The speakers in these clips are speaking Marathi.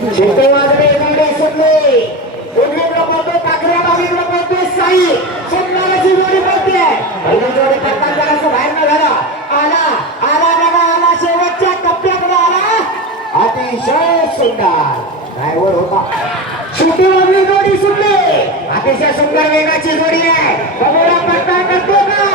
शिट्टी वाजले गाडी सुटली उजवीकडे पळतो टाकऱ्या डावीकडे पळतोय साई सुंदरची जोडी पळते पहिली जोडी पळताना जरासं बाहेर न झाला आला आला बघा आला शेवटच्या टप्प्याकडे आला अतिशय सुंदर ड्रायव्हर होता शिट्टी वाजली जोडी सुटली अतिशय सुंदर वेगाची जोडी आहे बघूया पळता करतो का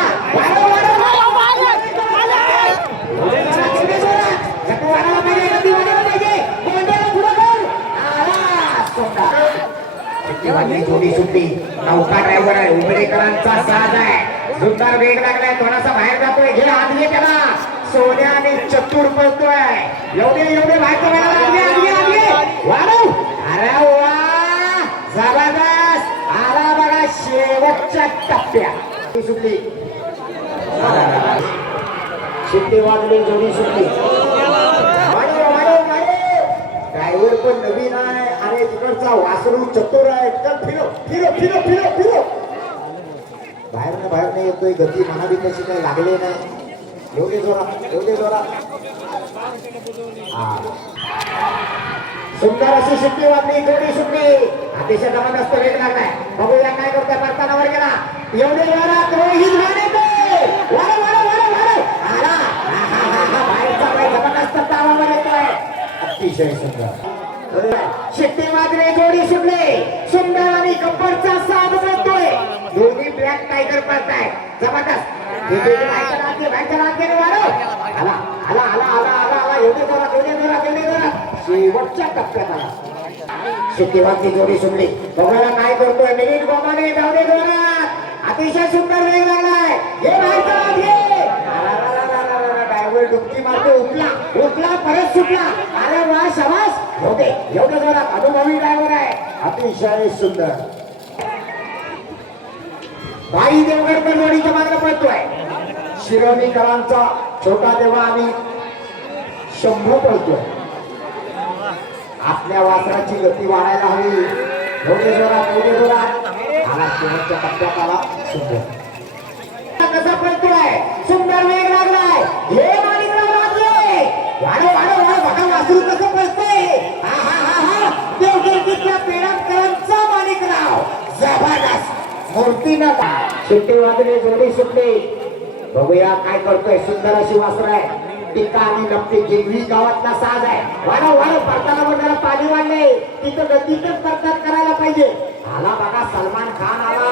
जोडी सुटली नौका ड्रायव्हर आहे उबरेकरांचा साज आहे सुंदर वेग लागलाय थोडासा बाहेर जातोय घे हात घे त्याला सोन्याने चतुर पळतोय एवढे बाहेर वाढव अरे वा जबरदस्त आला बघा शेवटच्या टप्प्यात सुटली शिट्टी वाजली जोडी सुटली ड्रायव्हर पण नवीन आहे आणि तिकडचा वासरू चतुर आहे फिरो बाहेर नाही येतोय गती म्हणावी तशी काही लागले नाही एवढे जोरात सुंदर अशी शिट्टी वाजली जोडी सुटली अतिशय जबरदस्त वेग लागलाय बघूया काय करतोय परतानावर गेला एवढे जोरात रोहित बाहेरचा पाय जबरदस्त तावावर येतोय अतिशय सुंदर शिट्टी वाजले जोडी सुटले सुंदर आणि गब्बरचा साथ बनतोय दोन्ही ब्लॅक टायगर पळताय जबरदस्त शेवटच्या टप्प्यात आला शिट्टी वाजली जोडी सुटली बघायला काय करतोय मिनिट गोमाने जाऊ दे जोरात अतिशय सुंदर वेग लागलाय ड्रायव्हर डुबकी मारतो उठला परत सुटला अरे वा शाबास होते एवढं जोरात अनुभवी ड्रायव्हर आहे अतिशय सुंदर भाई देवगडकर जोडीच्या मागे पळतोय शिरोलीकरांचा छोटा देवा आणि शंभू पळतोय आपल्या वासराची गती वाढायला हवी एवढे जोरात आला शेवटच्या टप्प्यात आला सुंदर कसा पळतोय सुंदर वेग लागलाय हे माणिकराव वाजले वाढव बघा वासरू कसं पळतोय देवगिरीतल्या पेडणकरांचा माणिकराव जबरदस्त मूर्तीनं शिट्टी वाजली जोडी सुटली बघूया काय करतोय सुंदर अशी वासर आहे टिक्का आणि लपटी जिंगवी गावातला साज आहे वाढव परतानावर जरा पाणी वाढले तिथं गतीतच परतात करायला पाहिजे आला बघा सलमान खान आला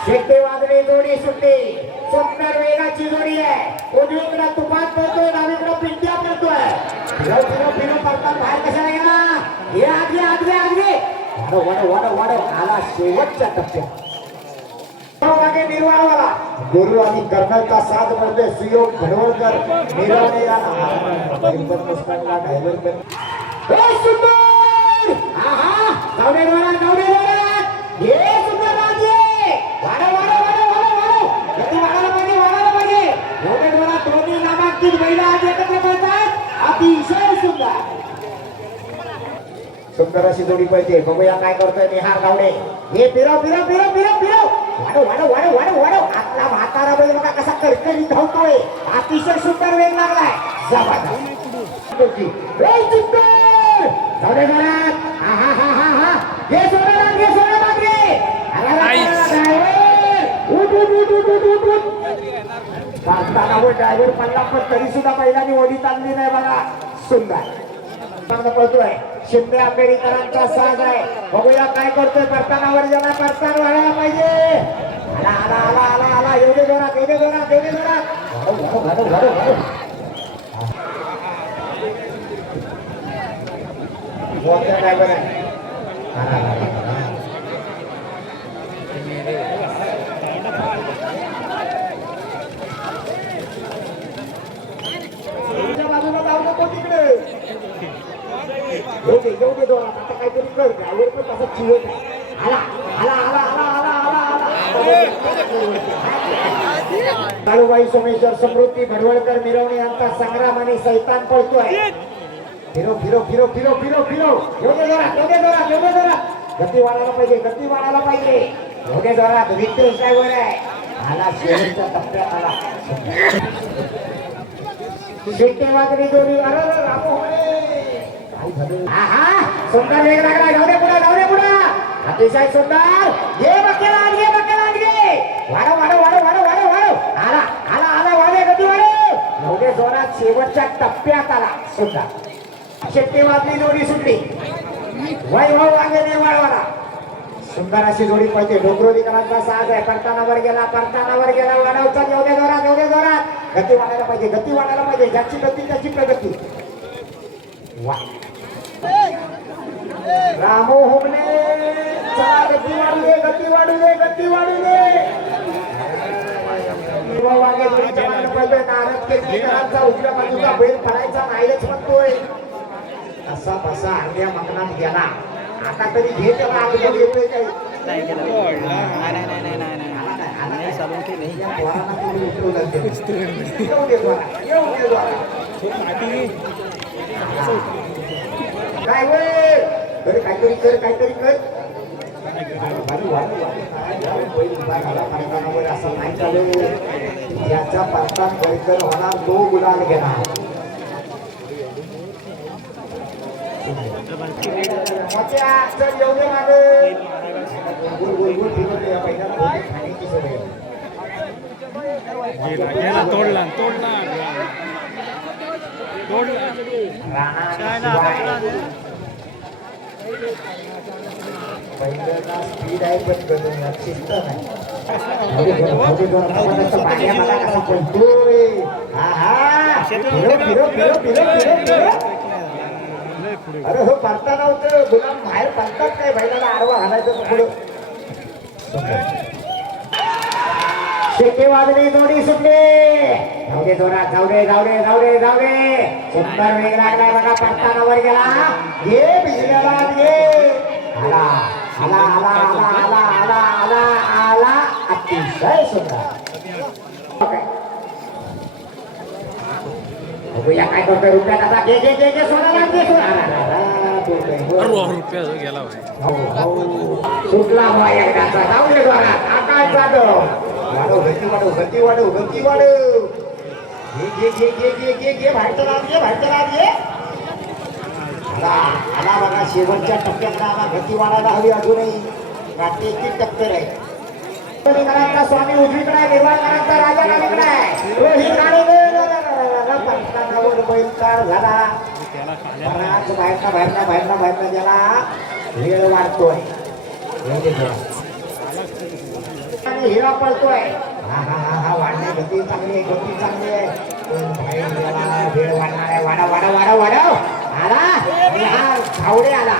शिट्टी वाजली जोडी सुटली सुंदर वेगाची जोडी आहे उजवीकडे तुफान पळतोय डावीकडे पिंट्या पळतोय फिरो परतात बाहेर कशाला गेला आगे वाढव आला शेवटच्या टप्प्यात निर्वाळवाला गुरु आणि कर्नलचा साथ बनतोय सुयोग घडवळकर निर्वाळे अतिशय सुंदर अशी जोडी पाहिजे बघूया काय करतोय निहार गावडे हे फिरो वाढव आपला म्हातारा बैल बघा कसा कडकडी धावतोय अतिशय सुंदर वेग लागलाय ड्रायव्हर पडला पण तरी सुद्धा पहिल्याने ओढी चालली नाही बघा सुंदर पळतोय शिंदे आंबेडकरांचा साज आहे बघूया काय करतोय परतानावर ज्याला परतान व्हायला पाहिजे आला एवढे जोरात बाजूला जाऊ नको तिकडे एवढे जोरात आता काहीतरी कर ड्रायव्हर पण तसा चिवत आहे काळूबाई सोमेश्वर समृद्धी भडवळकर मिरवणी यांचा संग्राम आणि सैतान पळतोय फिरो एवढे जोरात गती वाढायला पाहिजे एवढे जोरात रितेश ड्रायव्हर आहे आला शेवटच्या टप्प्यात आला शिट्टी वाजली जोडी अरे सुंदर वेग लागला. जाऊ दे पुढे, जाऊ दे पुढे. अतिशय सुंदर. घे बकेला, घे बकेला, घे. वाढव वाढव वाढव वाढव वाढव वाढव. आला आला आला वाढे गती वाढव. एवढे जोरात शेवटच्या टप्प्यात आला. सुंदर शेट्टी वाजली, जोडी सुटली. वैभव वांगे निर्माणवाला. सुंदर अशी जोडी पाहिजे. डोंगरोलीकरांचा साज आहे. परताना वर गेला, परताना वर गेला. वाढवचा एवढे जोरात, एवढे जोरात. गती वाढायला पाहिजे, गती वाढायला पाहिजे. ज्याची गती त्याची प्रगती. वा रामो हुमने. चला गती वाढू दे, गती वाढू दे, गती वाढू दे. वागे जोडीच्या मागे पडतोय. नारद केसरीकरांचा उजव्या बाजूचा बैल पडायचा नाहीच म्हणतोय. असा बसा अर्ध्या मकनात गेला. आता तरी घे त्याला. आगमन येतोय काही नाही केलं. नाही चालून की नाही. येऊ दे द्वारा, येऊ दे द्वारा. काय होय तरी काहीतरी कर, काहीतरी कर. असं नाही चालेल. याचा परतान गैरकर होणार, तो गुलाल घेणार. एवढे मागे तोडला तोडला पहिल्यांदा स्पीड आहे पण शिस्त नाही. पाण्या मला कसा पडतोय. अरे हो पडता नव्हतं. गुलाम बाहेर पडतात काय. बैलाला आडवा घालायचं पुढं. शेती वाजली, जोडी सुटली. जाऊ दे जोरात, जाऊ दे, जाऊ दे, जाऊ दे, जाऊ दे. सुंदर वेग लागलाय बघा. पडताना वर गेला. घे भिजलेला, घे. आला आला आला आला आला आला आला आला. अतिशय सुंदर. बघूया काय करतोय. रुपयात आता घे घे घे घे. सोडा घे सोडा. रुपया गेला सुटला बा एकदाचा. जाऊ दे जोरात. आकाश जाधव. वाढव, गती वाढव, गती वाढव, गती वाढव. घे घे घे घे घे घे घे. बाहेरचं रात घे, बाहेरचं रात घे. आला बघा शेवटच्या टप्प्यात आला. गती वाढायला हवी अजूनही. रात्रीची टक्कर आहे. स्वामी उजवीकडे आहे. निर्वाळकरांचा राजा डावीकडे आहे. रोहित पंचांनावर बैलकार झाला. बाहेरना बाहेरना बाहेरना बाहेरना गेला. वेळ वाढतोय. हिरा पडतोय. हा हा हा हा. वाढणे गती चांगली आहे, गती चांगली आहे. वेळ वाढणार आहे. वाढा वाढा वाढा वाढव. आला हा धावडे आला.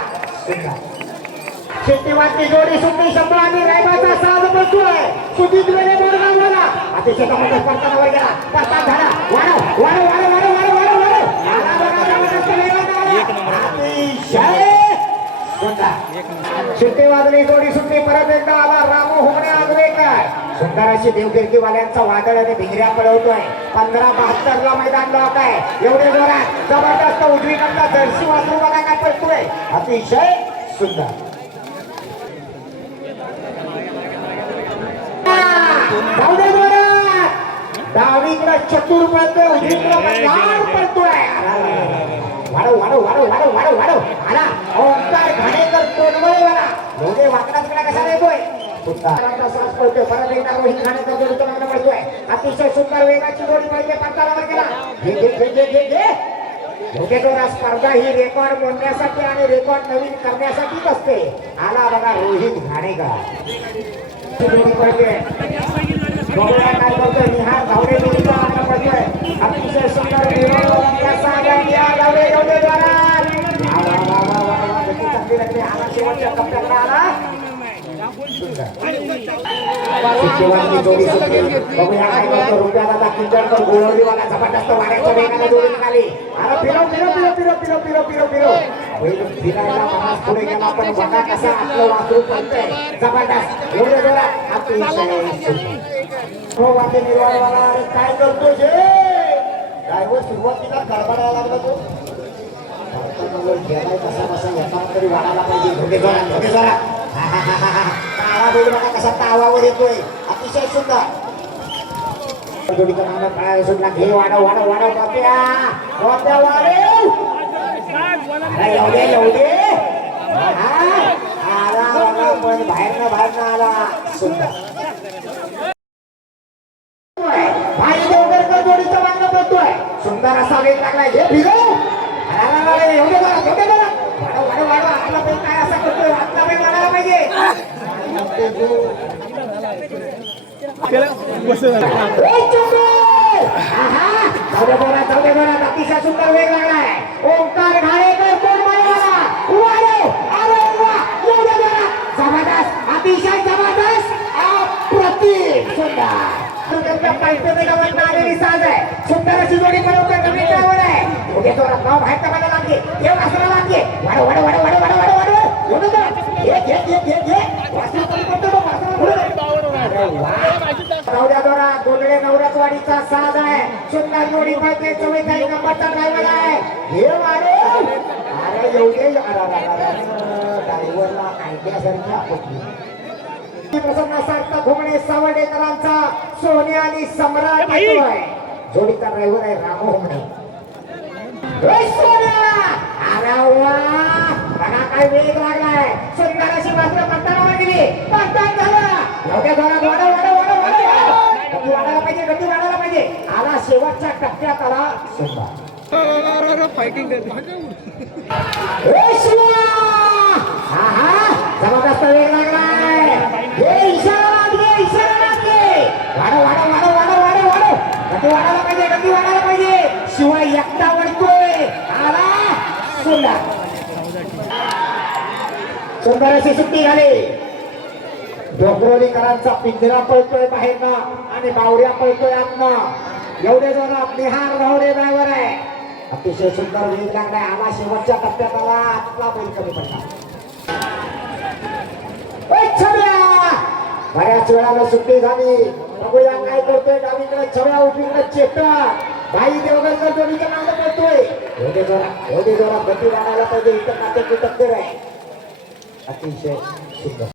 शेती वाटली, जोडी सुटली. शंभर आणि रायबाचा साज बसतोय. सुधीत वेळे मोरगाव झाला. अतिशय जबरदस्त परतानावर गेला. तास झाला. वाढव वाढव वाढव वाढव वाढव वाढव वाढव. आला बघा जबरदस्त वेगात आला. अतिशय शिट्टी वाजली, जोडी सुटली. परत एकदा आला रामो हुमणे आगवेकर. सुंदर अशी देवगिरकीवाल्यांचा वादळ आणि भिंगऱ्या पळवतोय. 15-72 ला मैदान लॉक आहे. एवढे जोरात जबरदस्त उजवीकडचा जर्सी वासरू बघा काय पडतोय. अतिशय सुंदर. डावीकडे चतुर पडतोय, उजवीकडे पडतोय. वाढव वाढव वाढव वाढव वाढव वाढव. आला ओंकार घाणेकर तोडवळवाला. एवढे वाकडा तिकडा कसा येतोय. सास पडतोय. परत एकदा रोहित घाणेकर जोडीचं मागणं पडतोय. अतिशय सुंदर वेगाची जोडी पाहिजे. पंचावर गेला. घे घे घे घे घे घे. योग्य जोरा स्पर्धा ही रेकॉर्ड मोडण्यासाठी आणि रेकॉर्ड नवीन करण्यासाठीच असते. आला बघा रोहित घाणेकर. जोडी पाहिजे. काय करतोय. निहार धावडे जोडीचा मागणं पडतोय. अतिशय सुंदर शेवटच्या टप्प्यात आला. बघूया काय करतो. रुपयाला किंजळकर गोळवलीवाला जबरदस्त वाड्याच्या वेगाने जोडी निघाली. अरे फिरव फिरव फिरव फिरव फिरव फिरव फिरव फिरव. फिरायला माणूस पुढे गेला पण बघा कसा आपलं वासरू पडतंय. जबरदस्त एवढं जोरात. अतिशय हो वाटे निर्वाळवाला. काय करतो जे ड्रायव्हर सुरुवातीला गडबडायला लागला तो. गेलाय कसा कसा येताना तरी वाढायला पाहिजे. धोके जोरात, धोके जोरात. काळा बैल बघा कसा तावावर येतोय. अतिशय सुंदर. जोडीचं नाव काय सुटला. घे वाढव वाढव वाढव. बाप्या बाप्या वाढव. येऊ दे आला पण बाहेरनं आला सुंदर भाई देवगडकर जोडीचा मागणं बोलतोय सुंदर असा वेग लागलाय हे भिगो वाढ आपला बैल काय असा करतोय आपला बैल वाढायला पाहिजे अतिशय सुंदर वेग लागलाय ओंकार घाळेकर कोण मारेला जबरदस्त अतिशय जबरदस्त अप्रतिम सुंदर आलेली साज आहे सुंदर अशी जोडी बनवतोय कमिटीवर आहे उद्या जोरात नाव बाहेर टाकायला लागले हे वासराला लागले नवरातवाडीचा साज आहे सुंदर जोडी पळते 44 नंबरचा ड्रायव्हर आहे हे मारे अरे एवढे ड्रायव्हरला आयडियासारखी आपली प्रसन्न सार्थ घुमणे सावर्डेकरांचा सोने आणि सम्राट येतोय जोडीचा ड्रायव्हर आहे रामो घुमणे अरे वा बघा काय वेग लागलाय सुंदर अशी मात्र पंतानावर गेली पंतान झालं एवढ्या जोरात गती वाढायला पाहिजे आला शेवटच्या टप्प्यात आला सुंदर फायटिंग जबरदस्त वेग लागलाय हे इशारा लागले गती वाढायला पाहिजे शिवाय एकटा वळतोय आला सुंदर अशी सुट्टी झाली डोंगरोलीकरांचा पिंजरा पळतोय बाहेरनं आणि बावड्या पळतोय आतनं एवढे जोरात निहार राहुडे ड्रायव्हर आहे अतिशय सुंदर वेग लागलाय आला शेवटच्या टप्प्यात आला आतला बैल कमी पडला बऱ्याच वेळाला सुट्टी झाली बघूया काय करतोय डावीकडे छव्या उजवीकडे चेतक भाई देवगडकर जोडीच्या नाव पडतोय एवढे जोरात गती वाढायला पाहिजे इथं नाट्याची टक्कर आहे अतिशय सुंदर